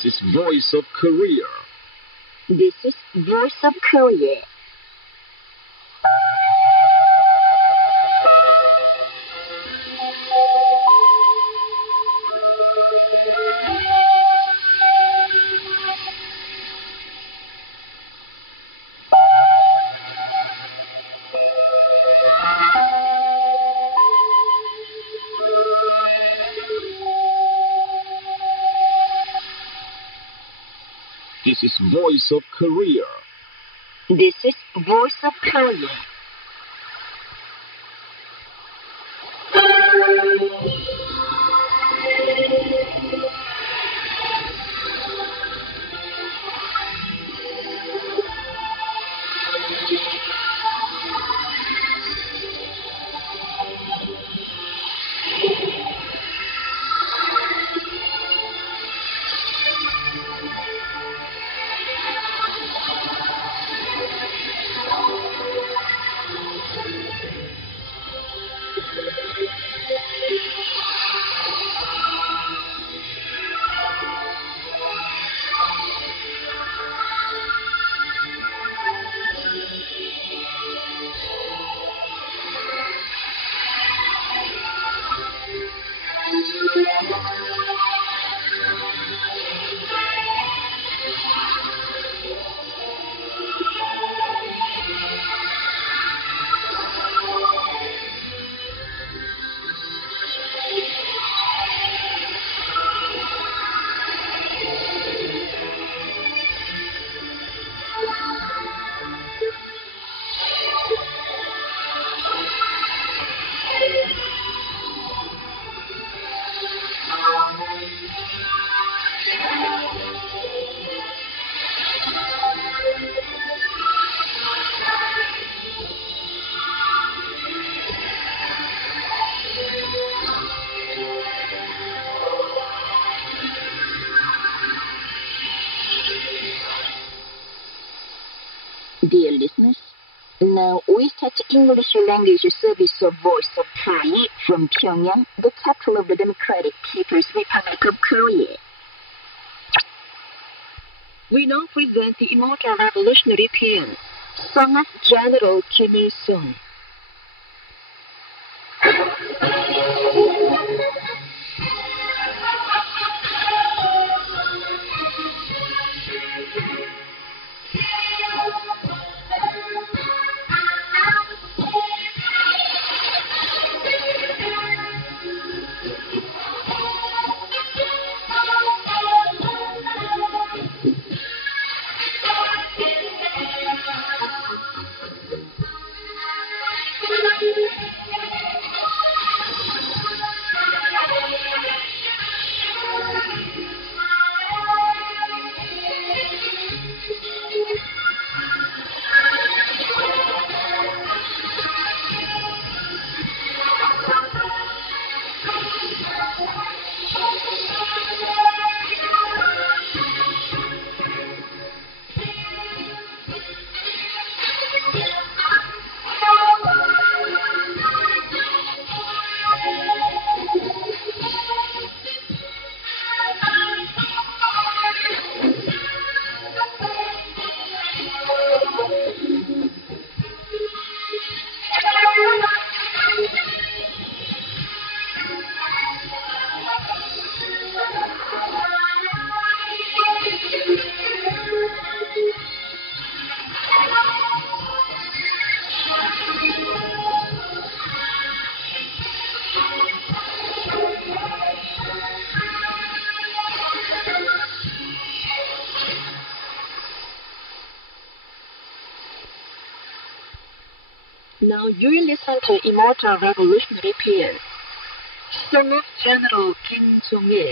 This is Voice of Korea. This is Voice of Korea. This is Voice of Korea. This is Voice of Korea. Dear listeners, now we start English language service of Voice of Korea from Pyongyang, the capital of the Democratic People's Republic of Korea. We now present the immortal revolutionary peon, Song of General Kim Il-sung. Now you will listen to immortal revolutionary peon, Song of General Kim Il-sung.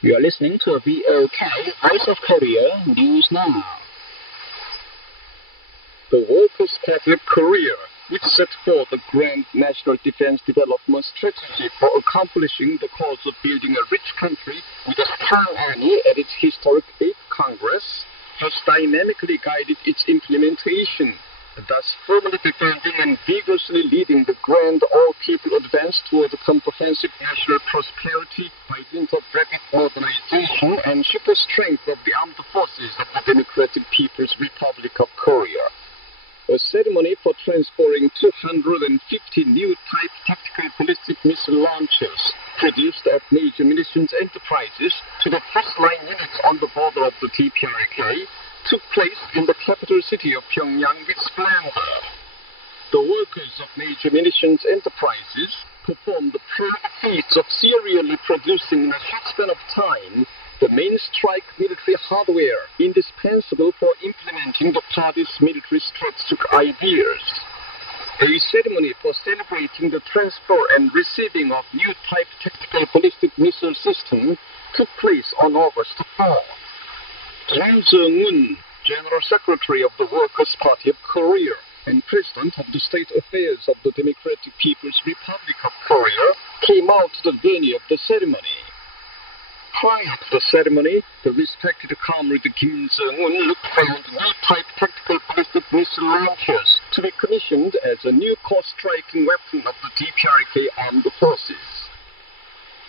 You are listening to VOK, Voice of Korea, News Now. The Workers' Party of Korea, which set forth a grand national defense development strategy for accomplishing the cause of building a rich country with a strong army at its historic 8th Congress, has dynamically guided its implementation, thus firmly defending and vigorously leading the grand all-people advance toward a comprehensive national prosperity by dint of rapid modernization and super strength of the armed forces of the Democratic People's Republic of Korea. A ceremony for transferring 250 new type tactical ballistic missile launchers produced at major munitions enterprises to the first-line units on the border of the DPRK took place in the capital city of Pyongyang with splendor. The workers of major munitions enterprises performed the proud feats of serially producing in a short span of time the main strike military hardware indispensable for implementing the party's military strategic ideas. A ceremony for celebrating the transfer and receiving of new type tactical ballistic missile system took place on August 4th. Kim Jong-un, General Secretary of the Workers' Party of Korea and President of the State Affairs of the Democratic People's Republic of Korea, came out to the venue of the ceremony. Prior to the ceremony, the respected comrade Kim Jong-un looked found new type tactical ballistic missile launchers to be commissioned as a new core-striking weapon of the DPRK armed forces.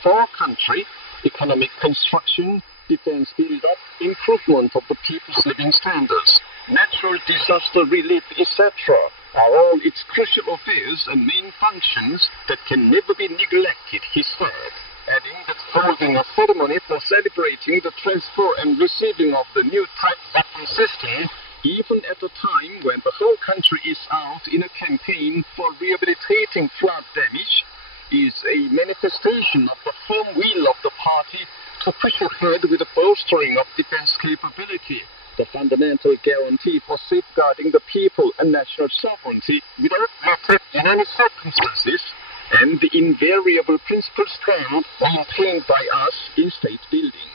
For our country, economic construction, defense build-up, improvement of the people's living standards, natural disaster relief, etc. are all its crucial affairs and main functions that can never be neglected, he said, adding that holding a ceremony for celebrating the transfer and receiving of the new type weapon system, even at a time when the whole country is out in a campaign for rehabilitating flood damage, is a manifestation of the firm will of the party to push ahead with the bolstering of defense capability, the fundamental guarantee for safeguarding the people and national sovereignty without let in any circumstances, and the invariable principal strength maintained by us in state building.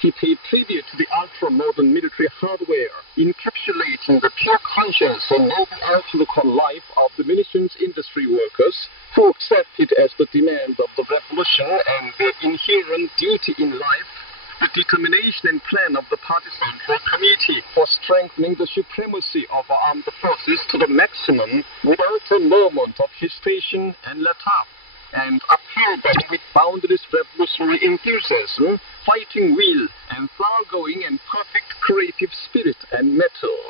He paid tribute to the ultra-modern military hardware, encapsulating the pure conscience and noble outlook on life of the munitions industry workers, who accepted as the demand of the revolution and their inherent duty in life the determination and plan of the Party Central Committee for strengthening the supremacy of our armed forces to the maximum without a moment of hesitation and let up, and upheld them with boundless revolutionary enthusiasm, fighting will, and thoroughgoing and perfect creative spirit and mettle.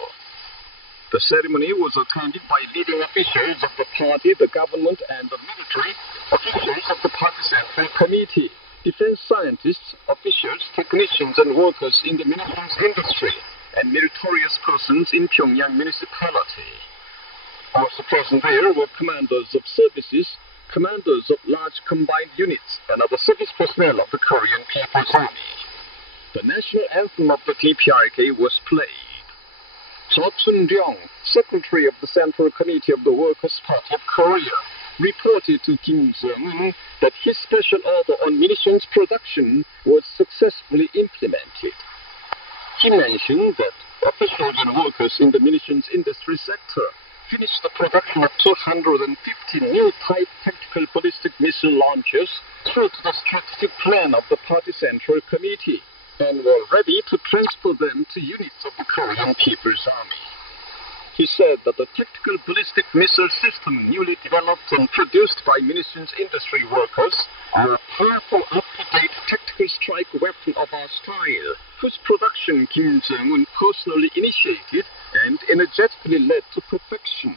The ceremony was attended by leading officials of the party, the government, and the military, officials of the Party Central Committee, defense scientists, officials, technicians, and workers in the munitions industry, and meritorious persons in Pyongyang municipality. Also present there were commanders of services, commanders of large combined units, and other service personnel of the Korean People's Army. The national anthem of the DPRK was played. Cho Chun-ryong, Secretary of the Central Committee of the Workers' Party of Korea, reported to Kim Jong-un that his special order on munitions production was successfully implemented. He mentioned that officials and workers in the munitions industry sector finished the production of 250 new type tactical ballistic missile launchers through to the strategic plan of the Party Central Committee, and were ready to transfer them to units of the Korean People's Army. He said that the tactical ballistic missile system newly developed and produced by munitions industry workers are a powerful, up-to-date tactical strike weapon of our style, whose production Kim Jong-un personally initiated and energetically led to perfection.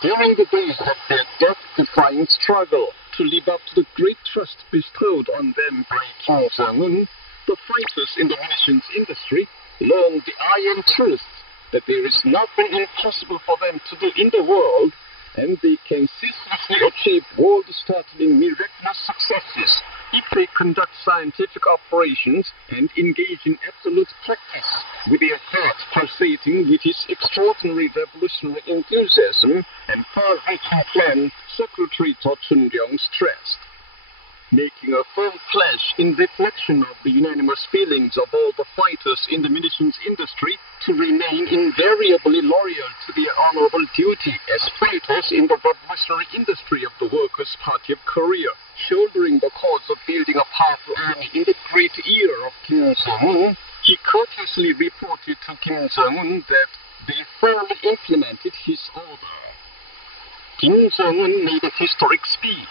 During the days of their death-defying struggle to live up to the great trust bestowed on them by Kim Jong-un, the fighters in the munitions industry learned the iron truth that there is nothing impossible for them to do in the world, and they can ceaselessly achieve world-startling miraculous successes if they conduct scientific operations and engage in absolute practice with their heart pulsating with his extraordinary revolutionary enthusiasm and far-reaching plan, Secretary Cho Chun-ryong stressed. making a firm pledge in reflection of the unanimous feelings of all the fighters in the munitions industry to remain invariably loyal to their honorable duty as fighters in the revolutionary industry of the Workers' Party of Korea, shouldering the cause of building a powerful army in the great era of Kim Jong-un. He courteously reported to Kim Jong-un that they thoroughly implemented his order. Kim Jong-un made a historic speech.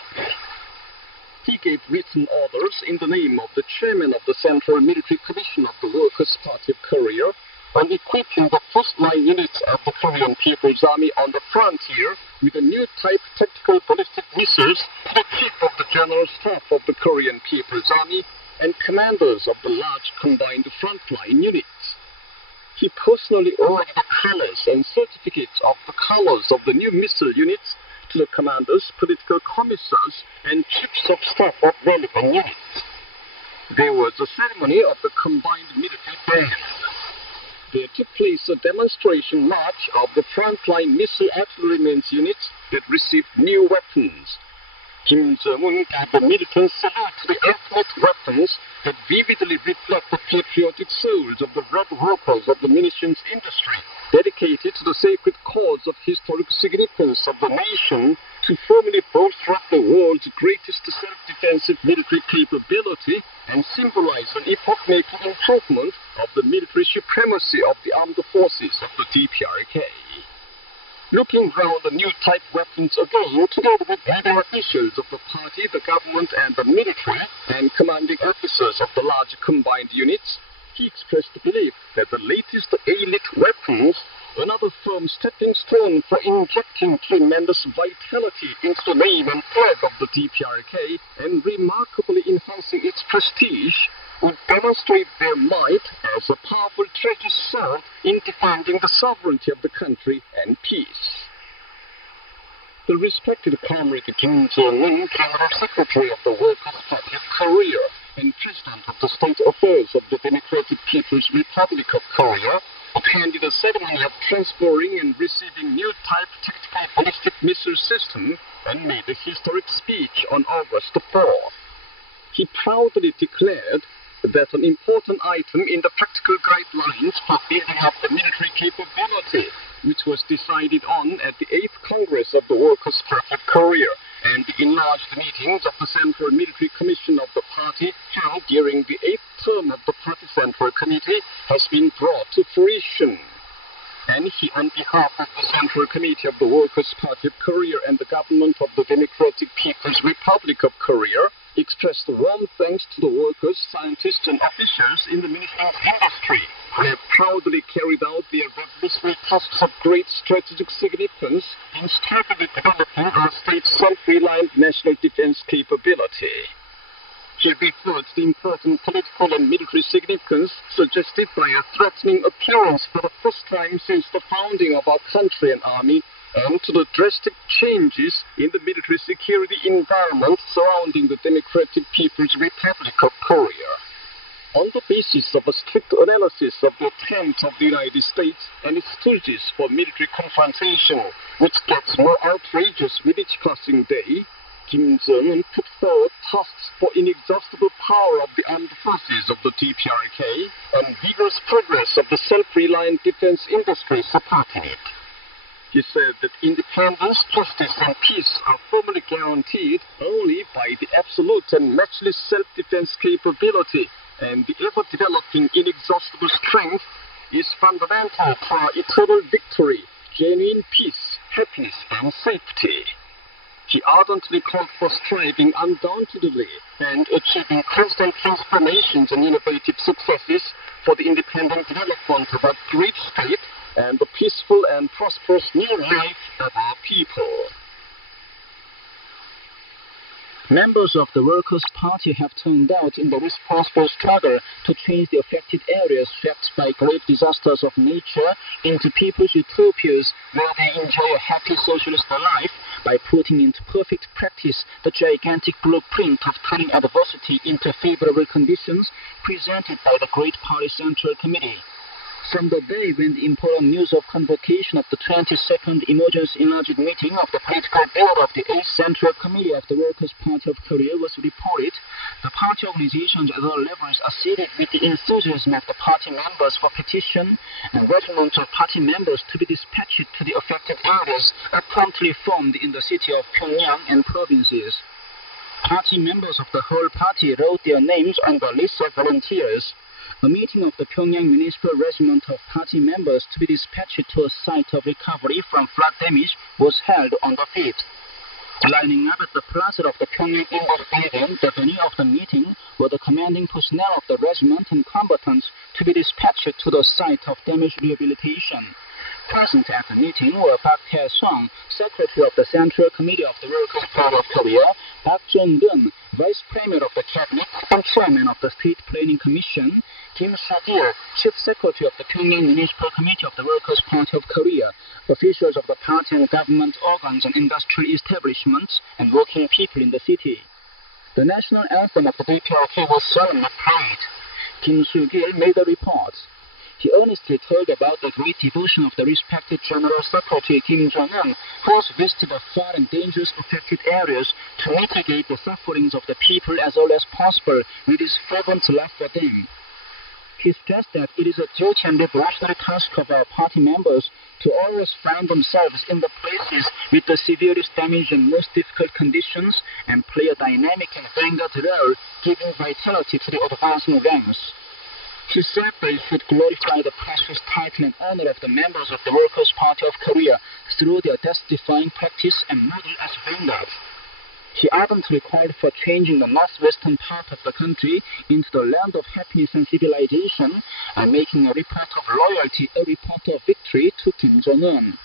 He gave written orders in the name of the chairman of the Central Military Commission of the Workers' Party of Korea on equipping the first-line units of the Korean People's Army on the frontier with a new type tactical ballistic missiles to the chief of the General Staff of the Korean People's Army and commanders of the large combined frontline units. He personally ordered the colors and certificates of the colors of the new missile units to the commanders, political commissars, and chiefs of staff of relevant units. There was a ceremony of the combined military band. There took place a demonstration march of the frontline missile artillerymen's units that received new weapons. Kim Jong-un gave a militant salute to the ultimate weapons that vividly reflect the patriotic souls of the red workers of the munitions industry, dedicated to the sacred cause of historic significance of the nation to firmly bolster up the world's greatest self-defensive military capability and symbolize an epoch-making improvement of the military supremacy of the armed forces of the DPRK. Looking round the new type weapons again, together with leading officials of the party, the government, and the military, and commanding officers of the large combined units, he expressed the belief that the latest elite weapons, another firm stepping stone for injecting tremendous vitality into the name and flag of the DPRK and remarkably enhancing its prestige, would demonstrate their might as a powerful treasure sword in defending the sovereignty of the country and peace. The respected comrade Kim Jong-un, General Secretary of the Workers' Party of Korea and President of the State Affairs of the Democratic People's Republic of Korea, attended a ceremony of transferring and receiving new type tactical ballistic missile system and made a historic speech on August 4th. He proudly declared that an important item in the practical guidelines for building up the military capability, which was decided on at the 8th Congress of the Workers' Party of Korea and the enlarged meetings of the Central Military Commission of the party held during the 8th term of the Party Central Committee, has been brought to fruition. And he, on behalf of the Central Committee of the Workers' Party of Korea and the government of the Democratic People's Republic of Korea, expressed warm thanks to the workers, scientists, and officials in the munitions industry who have proudly carried out their revolutionary tasks of great strategic significance in steadily developing our state's self-reliant national defense capability. He referred to the important political and military significance suggested by a threatening appearance for the first time since the founding of our country and army, and to the drastic changes in the military security environment surrounding the Democratic People's Republic of Korea. On the basis of a strict analysis of the attempt of the United States and its stooges for military confrontation, which gets more outrageous with each passing day, Kim Jong-un put forward tasks for inexhaustible power of the armed forces of the DPRK and vigorous progress of the self-reliant defense industry supporting it. He said that independence, justice, and peace are firmly guaranteed only by the absolute and matchless self-defense capability, and the ever-developing inexhaustible strength is fundamental to our eternal victory, genuine peace, happiness, and safety. He ardently called for striving undauntedly and achieving constant transformations and innovative successes for the independent development of our great state and the peaceful and prosperous new life of our people. Members of the Workers' Party have turned out in the responsible struggle to change the affected areas swept by great disasters of nature into people's utopias where they enjoy a happy socialist life by putting into perfect practice the gigantic blueprint of turning adversity into favorable conditions presented by the Great Party Central Committee. From the day when the important news of convocation of the 22nd Emergency Enlarged Meeting of the Political Bureau of the 8th Central Committee of the Workers' Party of Korea was reported, the party organizations at all levels acceded with the enthusiasm of the party members for petition, and regiments of party members to be dispatched to the affected areas are promptly formed in the city of Pyongyang and provinces. Party members of the whole party wrote their names on the list of volunteers. A meeting of the Pyongyang Municipal Regiment of party members to be dispatched to a site of recovery from flood damage was held on the 5th. Lining up at the plaza of the Pyongyang Indoor Stadium, the venue of the meeting, were the commanding personnel of the regiment and combatants to be dispatched to the site of damage rehabilitation. Present at the meeting were Park Tae-sung, Secretary of the Central Committee of the Workers' Party of Korea, Park Jong-gun, Vice Premier of the Cabinet and Chairman of the State Planning Commission, Kim Soo-gil, Chief Secretary of the Pyongyang Municipal Committee of the Workers' Party of Korea, officials of the party and government organs and industrial establishments, and working people in the city. The national anthem of the DPRK was solemnly played. Kim Soo-gil made a report. He earnestly told about the great devotion of the respected General Secretary Kim Jong-un, who has visited the far and dangerous affected areas to mitigate the sufferings of the people as early as possible with his fervent love for them. He stressed that it is a duty and revolutionary task of our party members to always find themselves in the places with the severest damage and most difficult conditions and play a dynamic and vanguard role, giving vitality to the advancing ranks. He said they should glorify the precious title and honor of the members of the Workers' Party of Korea through their death-defying practice and model as vanguards. He ardently called for changing the northwestern part of the country into the land of happiness and civilization and making a report of loyalty a report of victory to Kim Jong-un.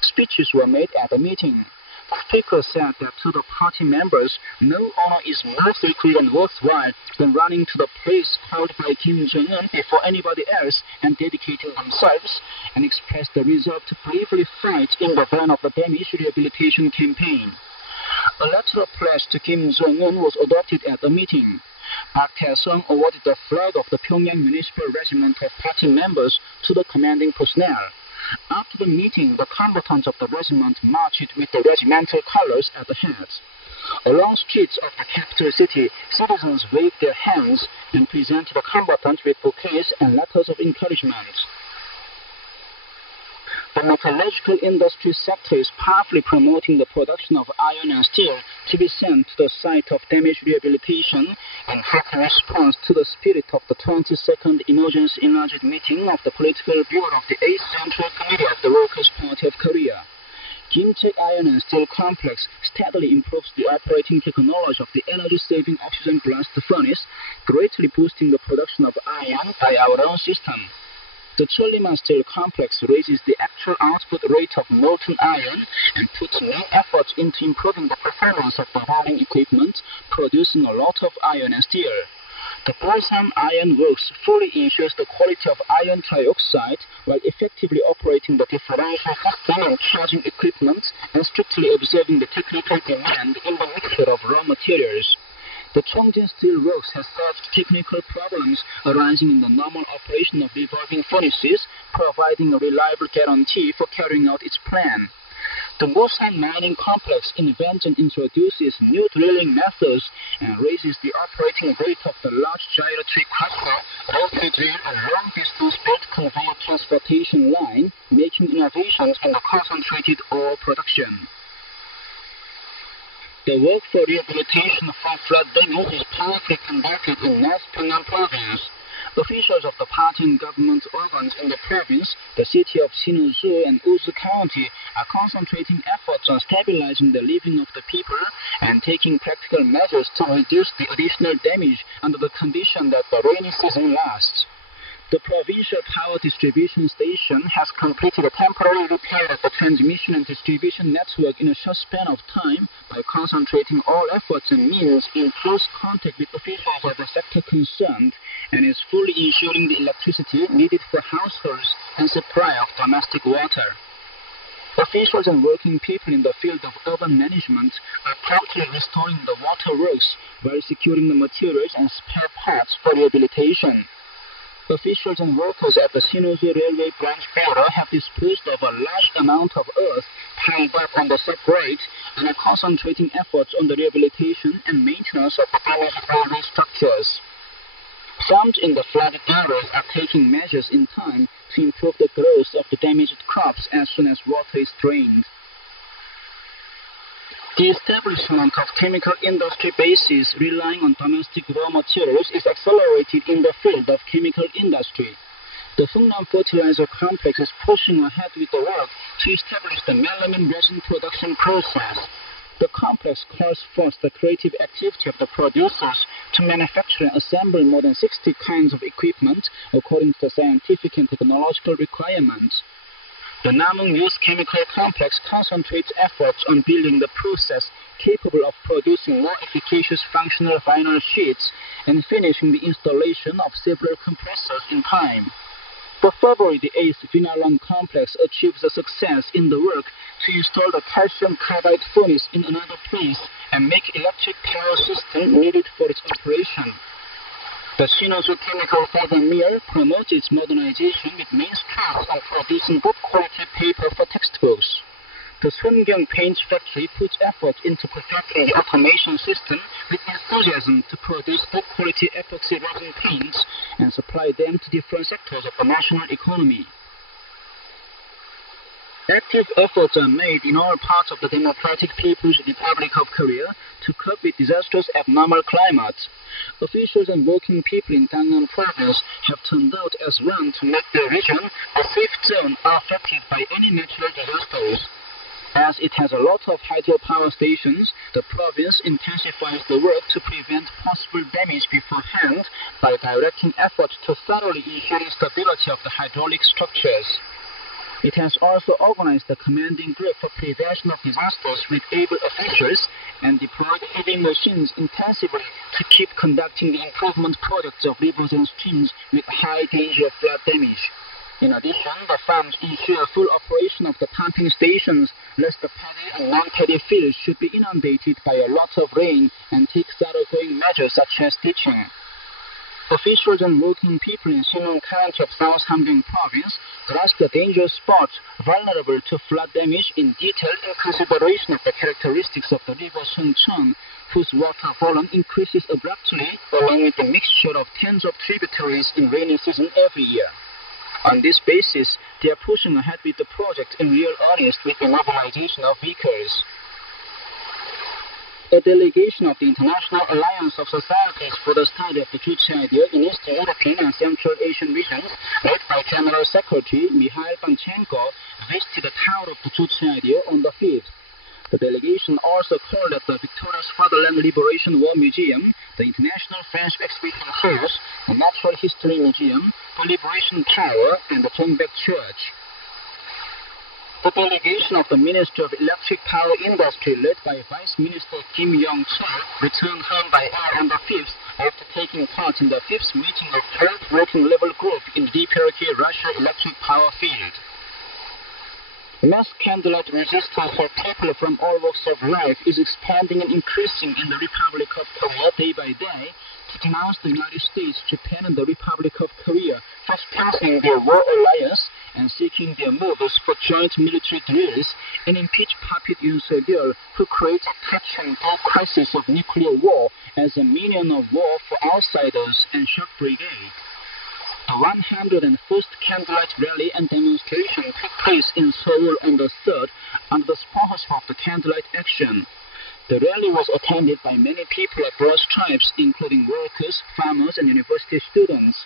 Speeches were made at the meeting. The speaker said that to the party members, no honor is more sacred and worthwhile than running to the place called by Kim Jong-un before anybody else and dedicating themselves, and expressed the resolve to bravely fight in the van of the damage rehabilitation campaign. A letter of pledge to Kim Jong-un was adopted at the meeting. Park Tae-sung awarded the flag of the Pyongyang Municipal Regiment of party members to the commanding personnel. After the meeting, the combatants of the regiment marched with the regimental colors at the head. Along streets of the capital city, citizens waved their hands and presented the combatants with bouquets and letters of encouragement. The metallurgical industry sector is powerfully promoting the production of iron and steel to be sent to the site of damage rehabilitation in hot response to the spirit of the 22nd Emergency Enlarged Meeting of the Political Bureau of the 8th Central Committee of the Workers' Party of Korea. Kimcheok Iron and Steel Complex steadily improves the operating technology of the energy-saving oxygen blast furnace, greatly boosting the production of iron by our own system. The Cholima Steel Complex raises the actual output rate of molten iron and puts main efforts into improving the performance of the rolling equipment, producing a lot of iron and steel. The Busan Iron Works fully ensures the quality of iron trioxide while effectively operating the differential system and charging equipment and strictly observing the technical demand in the mixture of raw materials. The Chongjin Steel Works has solved technical problems arising in the normal operation of revolving furnaces, providing a reliable guarantee for carrying out its plan. The Busan Mining Complex invents and introduces new drilling methods and raises the operating rate of the large gyratory crusher, rotary drill, and long-distance belt conveyor transportation line, making innovations in the concentrated ore production. The work for rehabilitation from flood damage is powerfully conducted in North Pyongyang province. Officials of the party and government organs in the province, the city of Sinŭiju and Uzu County, are concentrating efforts on stabilizing the living of the people and taking practical measures to reduce the additional damage under the condition that the rainy season lasts. The provincial power distribution station has completed a temporary repair of the transmission and distribution network in a short span of time by concentrating all efforts and means in close contact with officials of the sector concerned, and is fully ensuring the electricity needed for households and supply of domestic water. Officials and working people in the field of urban management are promptly restoring the water works while securing the materials and spare parts for rehabilitation. Officials and workers at the Shinozu Railway Branch Bureau have disposed of a large amount of earth piled up on the subgrade and are concentrating efforts on the rehabilitation and maintenance of the damaged railway structures. Farms in the flooded areas are taking measures in time to improve the growth of the damaged crops as soon as water is drained. The establishment of chemical industry bases relying on domestic raw materials is accelerated in the field of chemical industry. The Hungnam Fertilizer Complex is pushing ahead with the work to establish the melamine resin production process. The complex calls forth the creative activity of the producers to manufacture and assemble more than 60 kinds of equipment according to the scientific and technological requirements. The Namung Youth Chemical Complex concentrates efforts on building the process capable of producing more efficacious functional vinyl sheets and finishing the installation of several compressors in time. The February the 8th Vinalong Complex achieves a success in the work to install the calcium carbide furnace in another place and make electric power system needed for its operation. The Shinozu Chemical Fiber Mill promotes its modernization with main stress on producing good quality paper for textbooks. The Sungyong Paint Factory puts effort into perfecting the automation system with enthusiasm to produce good quality epoxy resin paints and supply them to different sectors of the national economy. Active efforts are made in all parts of the Democratic People's Republic of Korea to cope with disastrous abnormal climate. Officials and working people in Gangnam Province have turned out as one to make the region a safe zone affected by any natural disasters. As it has a lot of hydropower stations, the province intensifies the work to prevent possible damage beforehand by directing efforts to thoroughly ensure the stability of the hydraulic structures. It has also organized the commanding group for prevention of disasters with able officials and deployed heavy machines intensively to keep conducting the improvement projects of rivers and streams with high danger of flood damage. In addition, the farms ensure full operation of the pumping stations, lest the paddy and non-paddy fields should be inundated by a lot of rain, and take thoroughgoing measures such as ditching. Officials and working people in Sinong County of South Hamgyong Province grasp the dangerous spots vulnerable to flood damage in detail in consideration of the characteristics of the river Suncheon, whose water volume increases abruptly along with the mixture of tens of tributaries in rainy season every year. On this basis, they are pushing ahead with the project in real earnest with the mobilization of vehicles. A delegation of the International Alliance of Societies for the Study of the Juche Idea in Eastern European and Central Asian regions, led by General Secretary Mikhail Panchenko, visited the tower of the Juche Idea on the 5th. The delegation also called at the Victoria's Fatherland Liberation War Museum, the International French Exhibition House, the Natural History Museum, the Liberation Tower, and the Jongbek Church. The delegation of the Ministry of Electric Power Industry, led by Vice Minister Kim Yong-chul, returned home by air on the 5th after taking part in the 5th meeting of 3rd Working Level Group in the DPRK Russia electric power field. Mass candlelight resistance for people from all walks of life is expanding and increasing in the Republic of Korea day by day to denounce the United States, Japan, and the Republic of Korea for strengthening their war alliance and seeking their moves for joint military drills, and impeach puppet Yoon Suk-yeol, who creates a touch-and-go crisis of nuclear war as a minion of war for outsiders and shock brigade. The 101st Candlelight Rally and Demonstration took place in Seoul on the 3rd under the sponsorship of the Candlelight Action. The rally was attended by many people of broad stripes, including workers, farmers, and university students.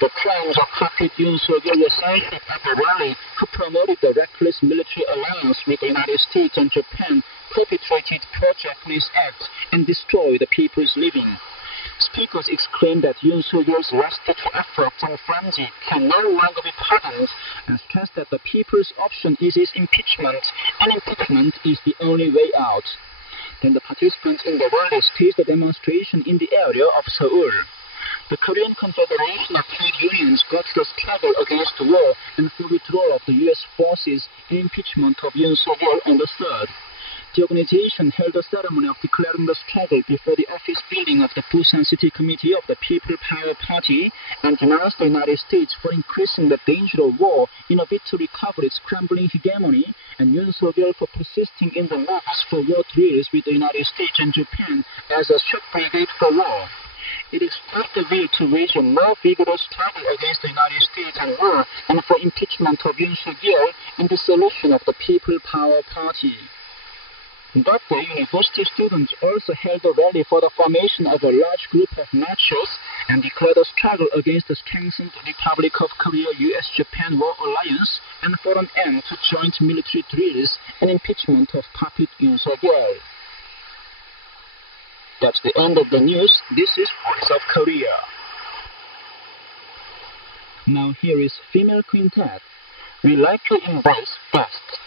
The crimes of puppet Yoon Suk-yeol associated at the rally, who promoted the reckless military alliance with the United States and Japan, perpetrated pro-Japanese acts and destroyed the people's living. Speakers exclaimed that Yoon Suk-yeol's last-ditch efforts and frenzy can no longer be pardoned, and stressed that the people's option is his impeachment, and impeachment is the only way out. Then the participants in the rally staged the demonstration in the area of Seoul. The Korean Confederation of Trade Unions got the struggle against the war and for withdrawal of the U.S. forces and impeachment of Yoon Suk-yeol on the 3rd. The organization held a ceremony of declaring the struggle before the office building of the Busan City Committee of the People Power Party and denounced the United States for increasing the danger of war in a bid to recover its crumbling hegemony, and Yoon Suk-yeol for persisting in the moves for war drills with the United States and Japan as a shock brigade for war. It expressed the will to wage a more vigorous struggle against the United States and war, and for impeachment of Yoon Suk-yeol and dissolution of the People Power Party. That day, university students also held a rally for the formation of a large group of marchers and declared a struggle against the strengthened Republic of Korea-US-Japan War Alliance and for an end to joint military drills and impeachment of puppet Yoon Suk-yeol. That's the end of the news. This is Voice of Korea. Now here is Female Quintet. We like to embrace best.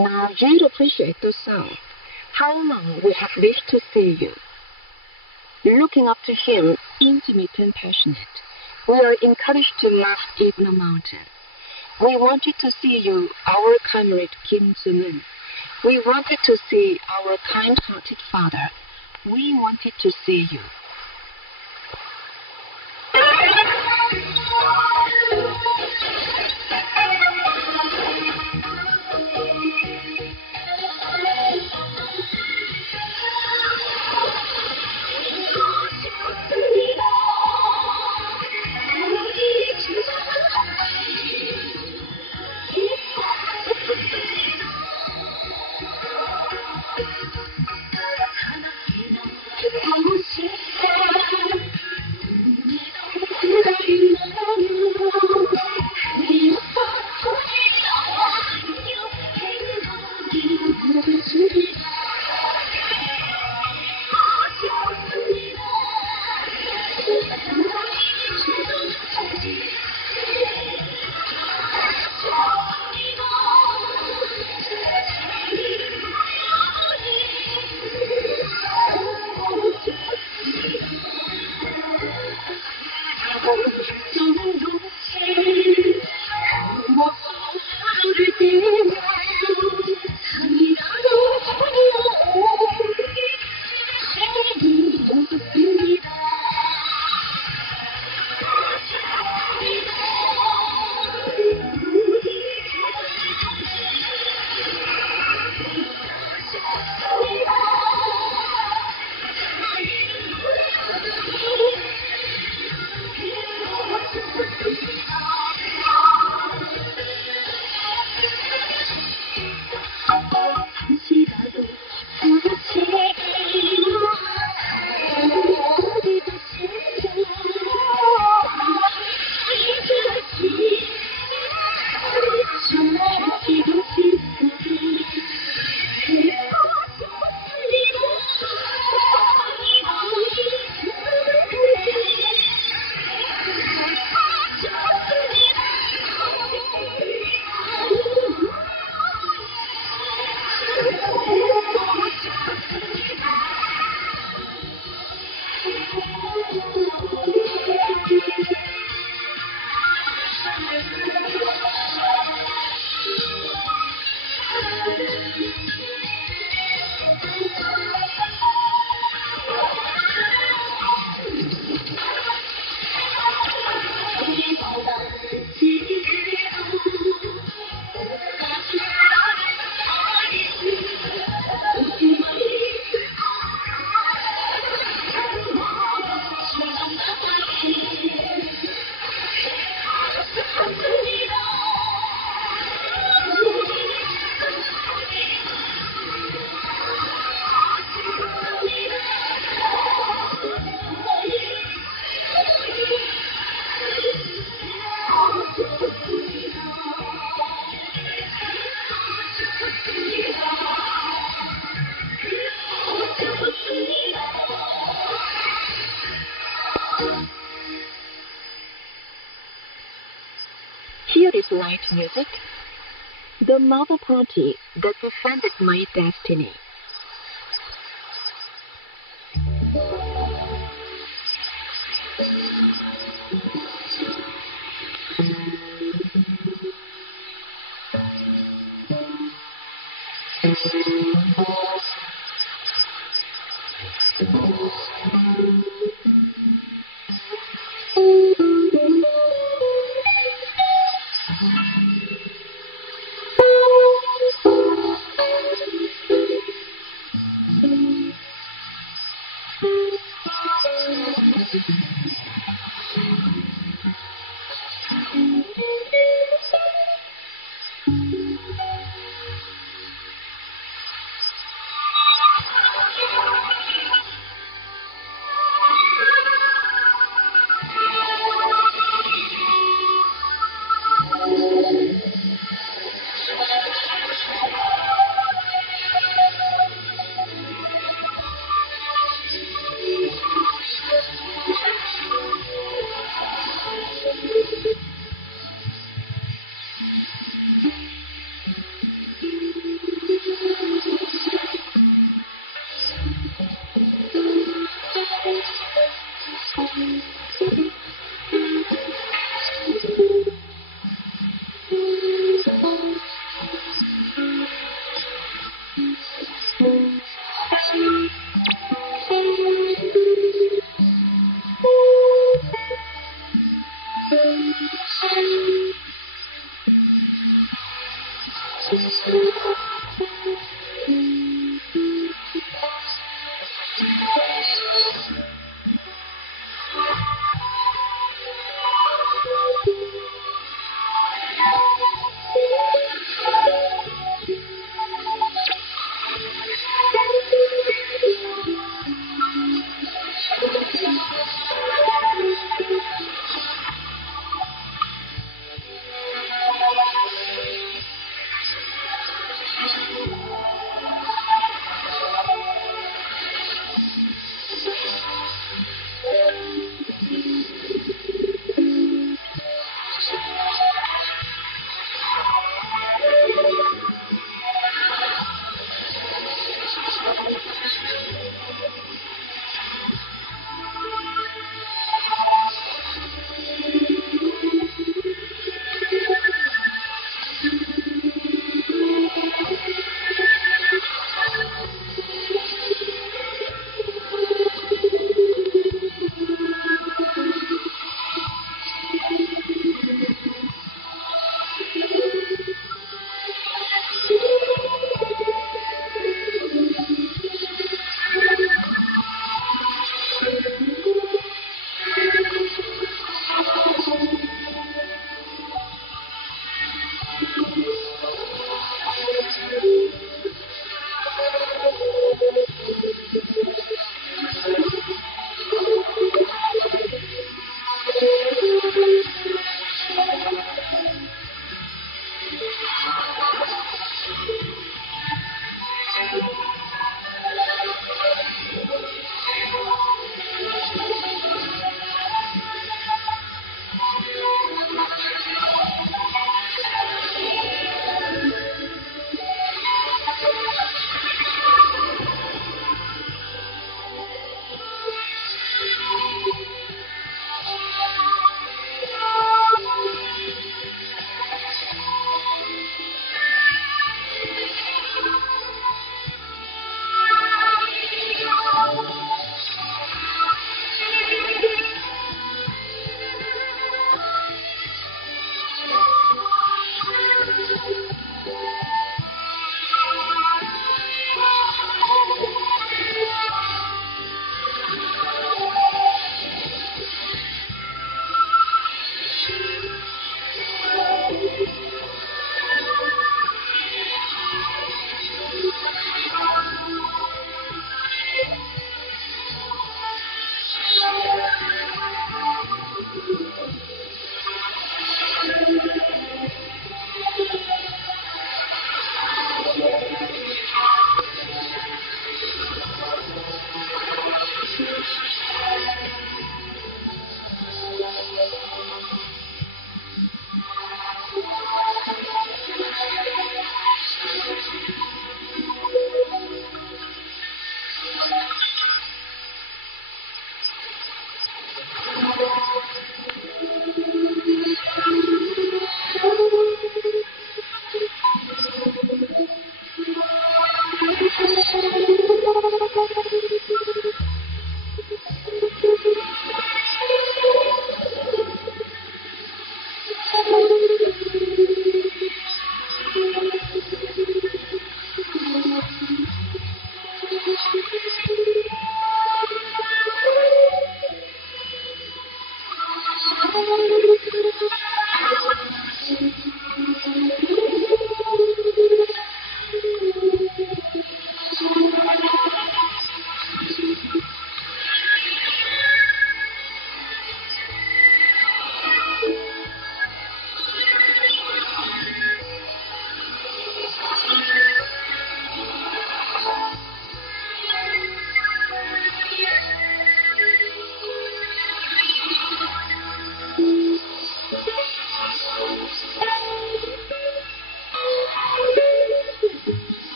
Now you'd appreciate the song. How long we have wished to see you. Looking up to him, intimate and passionate, we are encouraged to laugh even a mountain. We wanted to see you, our comrade Kim Jong-un. We wanted to see our kind-hearted father. We wanted to see you. light music? The mother party that defended my destiny.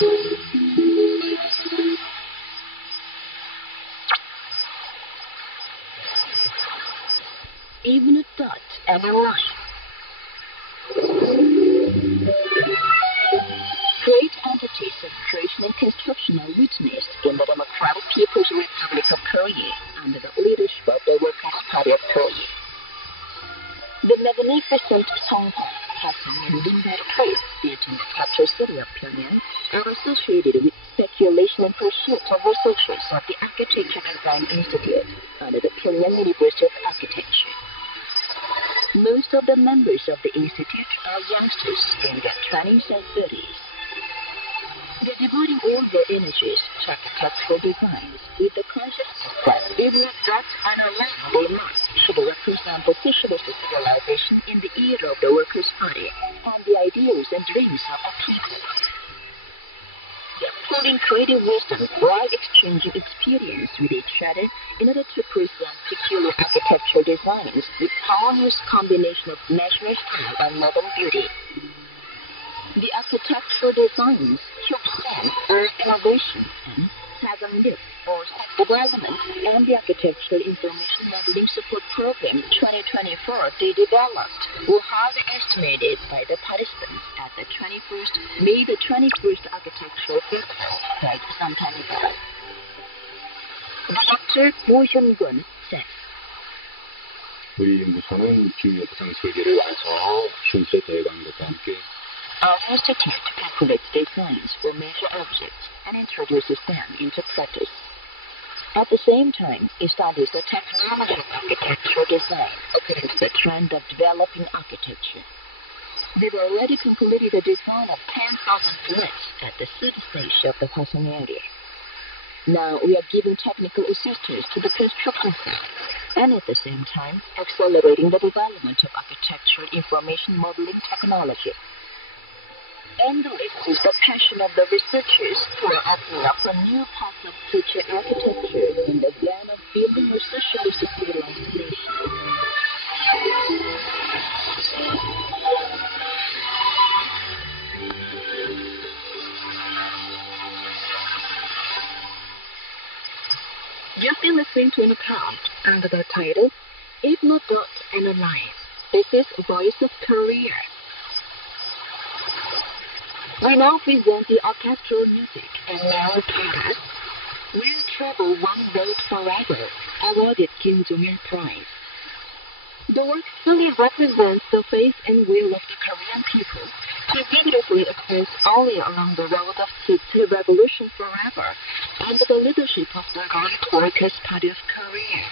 Even a dot and a line. Great entities of creation and construction are witnessed in the Democratic People's Republic of Korea under the leadership of the Workers' Party of Korea. The magnificent Songhwa, Hwasong, and Limbar Place built in the capital city of Pyongyang are associated with speculation and pursuit of researchers of the Architecture Design Institute under the Pyongyang University of Architecture. Most of the members of the institute are youngsters in their 20s and 30s. They're devoting all their energies to architectural designs with the consciousness that even a dot and a line they mark should represent the socialist civilization in the era of the Workers' Party and the ideals and dreams of the people. They're pulling creative wisdom while exchanging experience with each other in order to present peculiar architectural designs with harmonious combination of national style and modern beauty. The architectural designs represent Earth innovation and Sagamlip or development and the Architectural Information Modeling Support Program 2024 they developed were highly estimated by the participants at the May the 21st Architectural Festival held some time ago. Dr. Mo Hyun-gun says, 우리 연구소는 기후협상 설계를 완성하고 순서 대회관 것과 함께 Our institute calculates designs for major objects and introduces them into practice. At the same time, it studies the technology of architectural design according to the trend of developing architecture. They've already completed the design of 10,000 flats at the third stage of the Hwasong area. Now we are giving technical assistance to the construction site and at the same time accelerating the development of architectural information modeling technology. Endless is the passion of the researchers who are opening up a new path of future architecture in the plan of building a socialist civilized nation. You've been listening to an account under the title, If No Dot and a Line. This is Voice of Korea. We now present the orchestral music and now Taras Will Travel One Road Forever, awarded Kim Jong-il Prize. The work fully represents the faith and will of the Korean people to vigorously advance only along the road of civil revolution forever under the leadership of the Great Workers' Party of Korea.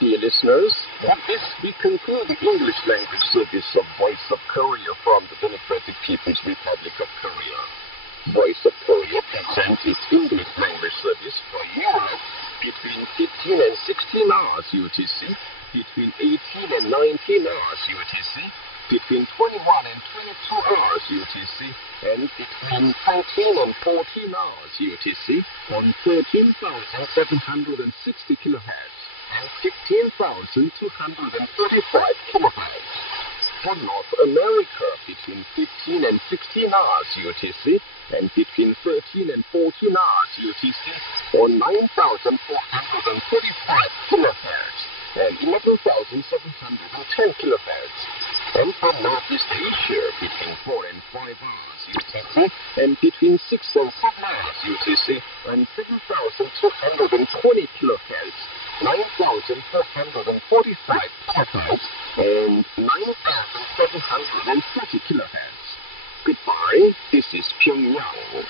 Dear listeners, with this we conclude the English language service of Voice of Korea from the Democratic People's Republic of Korea. Voice of Korea presents its English language service for Europe between 15 and 16 hours UTC, between 18 and 19 hours UTC, between 21 and 22 hours UTC, and between 13 and 14 hours UTC on 13,760 kHz. And 15,235 kilohertz. For North America, between 15 and 16 hours UTC, and between 13 and 14 hours UTC, on 9,435 kilohertz, and 11,710 kilohertz. And for Northeast Asia, between 4 and 5 hours UTC, and between 6 and 7 hours UTC, and 7,220 kilohertz. 9,445 kilohertz and 9,730 kilohertz. Goodbye, this is Pyongyang.